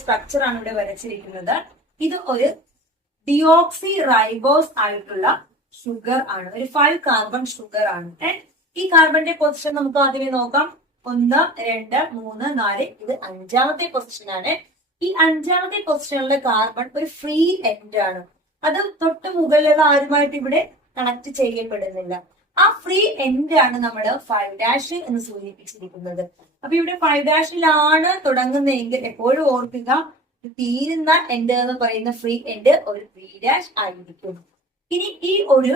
Structure ആണ് ഇവിടെ വരച്ചിരിക്കുന്നത്. ഇത് ഒരു ഡിയോക്സി റൈബോസ് ആയിട്ടുള്ള ഷുഗർ ആണ്, ഒരു 5 കാർബൺ ഷുഗർ ആണ്. ഈ കാർബണിന്റെ പൊസിഷൻ നമുക്ക് ആദ്യമേ നോക്കാം. 1, 2, 3, 4. ഇത് 5ാമത്തെ പൊസിഷൻ ആണ്. ഈ 5ാമത്തെ പൊസിഷനിലെ കാർബൺ ഒരു ഫ്രീ എൻഡ് ആണ്. അത് തൊട്ട് മുകളിലുള്ള ആരുമായിട്ട് ഇവിടെ കണക്ട് ചെയ്യപ്പെടുന്നില്ല. ആ ഫ്രീ എൻഡ് ആണ് നമ്മൾ 5' എന്ന് സൂചിപ്പിച്ചിരിക്കുന്നത്. അപ്പൊ ഇവിടെ 5' തുടങ്ങുന്നതെങ്കിൽ എപ്പോഴും ഓർക്കുക, തീരുന്ന എൻഡ് എന്ന് പറയുന്ന ഫ്രീ എൻഡ് ഒരു 3' ആയിരിക്കും. ഇനി ഈ ഒരു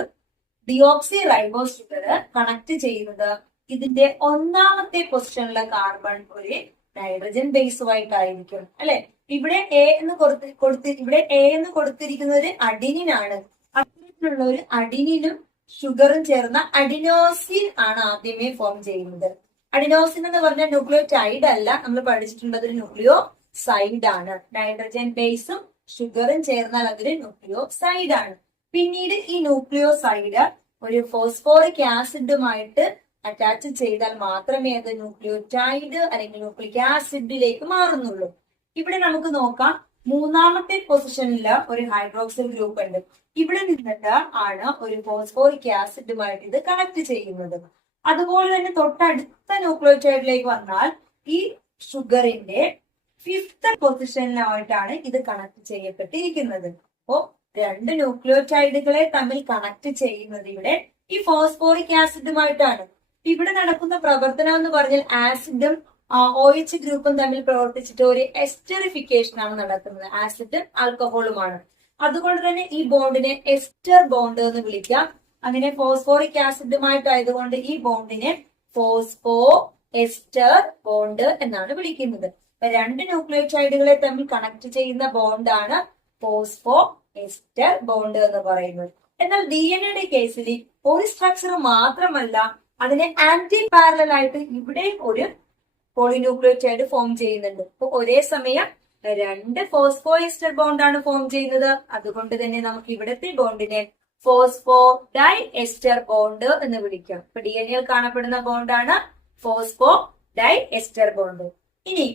ഡിയോക്സി റൈബോസ് ഷുഗർ കണക്ട് ചെയ്യുന്നത് ഇതിന്റെ 1ാമത്തെ പൊസിഷനിലെ കാർബൺ ഒരു നൈട്രജൻ ബേസുമായിട്ടായിരിക്കും അല്ലെ. ഇവിടെ എ എന്ന് കൊടുത്തിരിക്കുന്ന ഒരു അഡിനിൻ ആണ്. അത്തരത്തിലുള്ള ഒരു അഡിനിനും ഷുഗറും ചേർന്ന അഡിനോസിൻ ആണ് ആദ്യമേ ഫോം ചെയ്യുന്നത്. അഡിനോസിൻ എന്ന് പറഞ്ഞാൽ ന്യൂക്ലിയോടൈഡ് അല്ല, നമ്മൾ പഠിച്ചിട്ടുള്ളത് ഒരു ന്യൂക്ലിയോ സൈഡ് ആണ്. നൈട്രജൻ ബേസും ഷുഗറും ചേർന്നാൽ അതൊരു ന്യൂക്ലിയോ സൈഡ് ആണ്. പിന്നീട് ഈ ന്യൂക്ലിയോ സൈഡ് ഒരു ഫോസ്ഫോറിക് ആസിഡുമായിട്ട് അറ്റാച്ച് ചെയ്താൽ മാത്രമേ അത് ന്യൂക്ലിയോടൈഡ് അല്ലെങ്കിൽ ന്യൂക്ലിക് ആസിഡിലേക്ക് മാറുന്നുള്ളൂ. ഇവിടെ നമുക്ക് നോക്കാം, 3ാമത്തെ പൊസിഷനിൽ ഒരു ഹൈഡ്രോക്സിൽ ഗ്രൂപ്പ് ഉണ്ട്. ഇവിടെ നിന്നിട്ട് ആണ് ഒരു ഫോസ്ഫോറിക് ആസിഡുമായിട്ട് ഇത് കണക്ട് ചെയ്യുന്നത്. അതുപോലെ തന്നെ തൊട്ടടുത്ത ന്യൂക്ലിയോടൈഡിലേക്ക് വന്നാൽ ഈ ഷുഗറിന്റെ 5th പൊസിഷനിലായിട്ടാണ് ഇത് കണക്ട് ചെയ്യപ്പെട്ടിരിക്കുന്നത്. അപ്പോ 2 ന്യൂക്ലിയോടൈഡുകളെ തമ്മിൽ കണക്ട് ചെയ്യുന്നത് ഇവിടെ ഈ ഫോസ്ഫോറിക് ആസിഡുമായിട്ടാണ്. ഇവിടെ നടക്കുന്ന പ്രവർത്തനം എന്ന് പറഞ്ഞാൽ ആസിഡും OH ഗ്രൂപ്പും തമ്മിൽ പ്രവർത്തിച്ചിട്ട് ഒരു എസ്റ്ററിഫിക്കേഷൻ ആണ് നടക്കുന്നത്. ആസിഡ് ആൽക്കഹോളുമാണ്. അതുകൊണ്ട് തന്നെ ഈ ബോണ്ടിനെ എസ്റ്റർ ബോണ്ട് എന്ന് വിളിക്കാം. അങ്ങനെ ഫോസ്ഫോറിക് ആസിഡുമായിട്ടായതുകൊണ്ട് ഈ ബോണ്ടിനെ ഫോസ്ഫോ എസ്റ്റർ ബോണ്ട് എന്നാണ് വിളിക്കുന്നത്. 2 ന്യൂക്ലിയോടൈഡുകളെ തമ്മിൽ കണക്ട് ചെയ്യുന്ന ബോണ്ടാണ് ഫോസ്ഫോ എസ്റ്റർ ബോണ്ട് എന്ന് പറയുന്നത്. എന്നാൽ DNA കേസിൽ ഒരു സ്ട്രക്ചർ മാത്രമല്ല, അതിനെ ആന്റി പാരലൽ ആയിട്ട് ഇവിടെ ഒരു പോളിന്യൂക്ലിയോടൈഡ് ഫോം ചെയ്യുന്നുണ്ട്. അപ്പൊ ഒരേ സമയം 2 ഫോസ്ഫോ എസ്റ്റർ ബോണ്ടാണ് ഫോം ചെയ്യുന്നത്. അതുകൊണ്ട് തന്നെ നമുക്ക് ഇവിടത്തെ ബോണ്ടിനെ ഫോസ്ഫോ ഡൈ എസ്റ്റർ ബോണ്ട് എന്ന് വിളിക്കാം. ഇപ്പൊ DNA കാണപ്പെടുന്ന ബോണ്ടാണ് ഫോസ്ഫോ ഡൈ എസ്റ്റർ ബോണ്ട്. ഇനി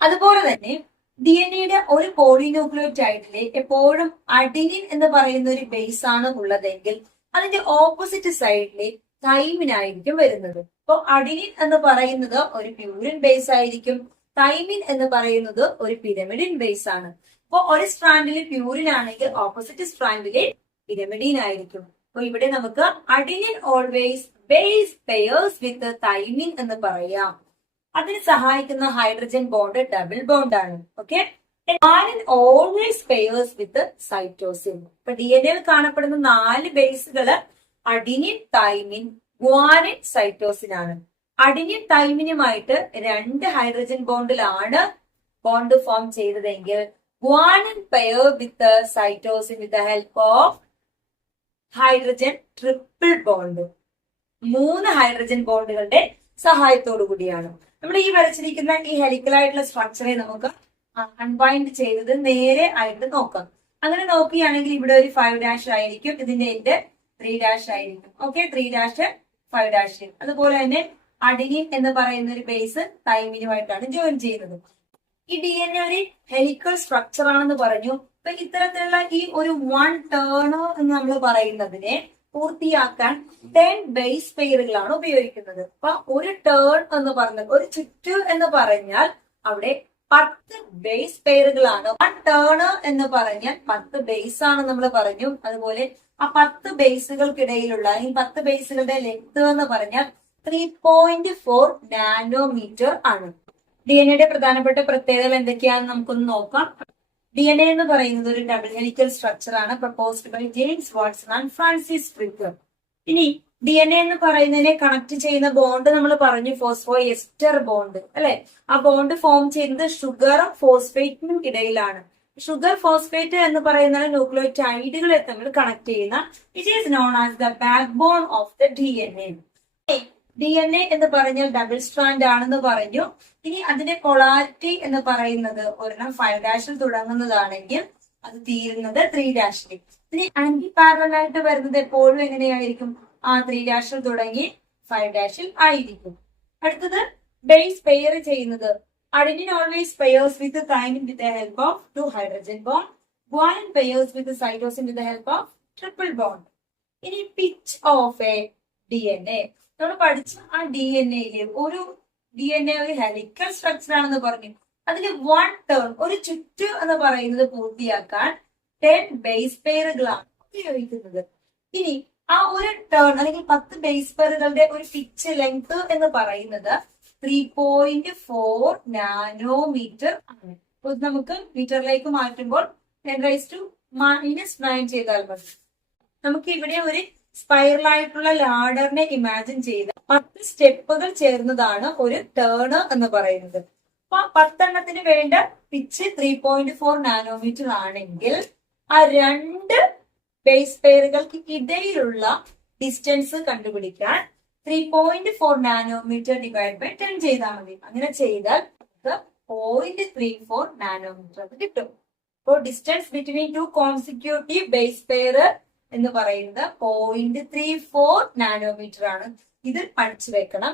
അതുപോലെ തന്നെ DNA ഒരു പോളിന്യൂക്ലിയോടൈഡിലെ എപ്പോഴും അഡിനിൻ എന്ന് പറയുന്ന ഒരു ബേസ് ആണ് ഉള്ളതെങ്കിൽ അതിന്റെ ഓപ്പോസിറ്റ് സൈഡിലെ തൈമിനായിരിക്കും വരുന്നത്. അപ്പൊ അഡിനിൻ എന്ന് പറയുന്നത് ഒരു പ്യൂരിൻ ബേസ് ആയിരിക്കും. തൈമിൻ എന്ന് പറയുന്നത് ഒരു പിരമിഡിൻ ബേസ് ആണ്. അപ്പൊ ഒരു സ്ട്രാൻഡിൽ പ്യൂരിൻ ആണെങ്കിൽ ഓപ്പോസിറ്റ് സ്ട്രാൻഡിലെ പിരമിഡിൻ ആയിരിക്കും. അപ്പൊ ഇവിടെ നമുക്ക് adenine always base pairs with thymine എന്ന് പറയാം. അതിന് സഹായിക്കുന്ന ഹൈഡ്രജൻ ബോണ്ട് ഡബിൾ ബോണ്ട് ആണ്. Okay, always pairs with cytosine. ഇപ്പൊ DNA കാണപ്പെടുന്ന 4 ബേസുകള് അഡിനിൻ, തൈമിൻ, ഗ്വാനിൻ, സൈറ്റോസിൻ ആണ്. അഡിനിൻ തൈമിനുമായിട്ട് 2 ഹൈഡ്രജൻ ബോണ്ടിലാണ് ബോണ്ട് ഫോം ചെയ്തതെങ്കിൽ guanine pair with cytosine with the help of hydrogen triple bond, 3 hydrogen ബോണ്ടുകളുടെ സഹായത്തോടു കൂടിയാണ്. നമ്മൾ ഈ വരച്ചിരിക്കുന്ന ഈ ഹെലിക്കലായിട്ടുള്ള സ്ട്രക്ചറെ നമുക്ക് അൺബൈൻഡ് ചെയ്തത് നേരെ ആയിട്ട് നോക്കാം. അങ്ങനെ നോക്കുകയാണെങ്കിൽ ഇവിടെ ഒരു 5' ആയിരിക്കും, ഇതിന്റെ എൻഡ് 3' ആയിരിക്കും. ഓക്കെ, 3' 5'. അതുപോലെ തന്നെ അഡിനിൻ എന്ന് പറയുന്ന ഒരു ബേസ് തൈമിനുമായിട്ടാണ് ജോയിൻ ചെയ്യുന്നത്. ഈ DNA ഒരു ഹെലിക്കൽ സ്ട്രക്ചർ ആണെന്ന് പറഞ്ഞു. അപ്പൊ ഇത്തരത്തിലുള്ള ഈ ഒരു 1 ടേൺ എന്ന് നമ്മൾ പറയുന്നതിനെ പൂർത്തിയാക്കാൻ 10 ബേസ് പെയറുകളാണ് ഉപയോഗിക്കുന്നത്. അപ്പൊ ഒരു ടേൺ എന്ന് പറഞ്ഞത്, ഒരു ചുറ്റു എന്ന് പറഞ്ഞാൽ അവിടെ 10 ബേസ് പെയറുകളാണ്. 1 ടേൺ എന്ന് പറഞ്ഞാൽ 10 ബേസ് ആണ് നമ്മൾ പറഞ്ഞു. അതുപോലെ ആ 10 ബേസുകൾക്കിടയിലുള്ള ഈ 10 ബേസുകളുടെ ലെങ്ത് എന്ന് പറഞ്ഞാൽ 3.4 നാനോമീറ്റർ ആണ്. DNA പ്രധാനപ്പെട്ട പ്രത്യേകതകൾ എന്തൊക്കെയാണെന്ന് നമുക്കൊന്ന് നോക്കാം. DNA എന്ന് പറയുന്നത് ഒരു ഡബിൾ ഹെലിക്കൽ സ്ട്രക്ചർ ആണ്, proposed by James Watson and Francis Crick. ഇനി DNA എന്ന് പറയുന്നതിനെ കണക്ട് ചെയ്യുന്ന ബോണ്ട് നമ്മൾ പറഞ്ഞു ഫോസ്ഫോ എസ്റ്റർ ബോണ്ട് അല്ലെ. ആ ബോണ്ട് ഫോം ചെയ്യുന്നത് ഷുഗറും ഫോസ്ഫേറ്റിനും ഇടയിലാണ്. ഷുഗർ ഫോസ്ഫേറ്റ് എന്ന് പറയുന്ന ന്യൂക്ലിയോടൈഡുകളെ തമ്മിൽ കണക്ട് ചെയ്യുന്ന it is known as the backbone of the DNA. DNA എന്ന് പറഞ്ഞാൽ ഡബിൾ സ്ട്രാൻഡ് ആണെന്ന് പറഞ്ഞു. ഇനി അതിന്റെ പൊളാരിറ്റി എന്ന് പറയുന്നത് ഒരെണ്ണം 5' തുടങ്ങുന്നതാണെങ്കിൽ അത് തീരുന്നത് 3'. ഇനി ആന്റി പാരലൽ ആയിട്ട് വരുന്നത് എപ്പോഴും എങ്ങനെയായിരിക്കും? 3' തുടങ്ങി 5' ആയിരിക്കും. അടുത്തത് ബേസ് പെയർ ചെയ്യുന്നത് Adenine always pairs with the thymine with the help of 2 hydrogen bond. Guanine pairs with the cytosine with the help of triple bond. ഇനി പിച്ച് ഓഫ് എ DNA. നമ്മൾ പഠിച്ച ആ DNA ഒരു DNA ഒരു helical structure ആണെന്ന് പറഞ്ഞു. അതിൽ 1 turn ഒരു ചുറ്റ് എന്ന് പറയുന്നത് പൂർത്തിയാക്കാൻ 10 ബേസ് പെയറുകളാണ് ഉപയോഗിക്കുന്നത്. ഇനി ആ ഒരു ടേൺ അല്ലെങ്കിൽ 10 ബേസ് പെയറുകളുടെ ഒരു പിച്ച് ലെങ്ത് എന്ന് പറയുന്നത് 3.4 നാനോമീറ്റർ ആണ്. അപ്പൊ നമുക്ക് മീറ്ററിലേക്ക് മാറ്റുമ്പോൾ 10⁻⁻9 ചെയ്താൽ മതി. നമുക്ക് ഇവിടെ ഒരു സ്പൈറൽ ആയിട്ടുള്ള ലാഡറിനെ ഇമാജിൻ ചെയ്ത് 10 സ്റ്റെപ്പുകൾ ചേർന്നതാണ് ഒരു ടേൺ എന്ന് പറയുന്നത്. അപ്പൊ 10 വേണ്ട പിച്ച് 3.4 നാനോമീറ്റർ ആണെങ്കിൽ ആ 2 ബേസ് പെയറുകൾക്ക് ഇടയിലുള്ള ഡിസ്റ്റൻസ് കണ്ടുപിടിക്കാൻ 3.4 നാനോമീറ്റർ ഡിവൈഡ് ബൈ 10 ചെയ്താൽ മതി. അങ്ങനെ ചെയ്താൽ നമുക്ക് 0.34 നാനോമീറ്റർ അത് കിട്ടും. അപ്പോൾ distance between 2 consecutive base pair എന്ന് പറയുന്നത് 0.34 നാനോമീറ്റർ ആണ്. ഇത് പഠിച്ചു വെക്കണം.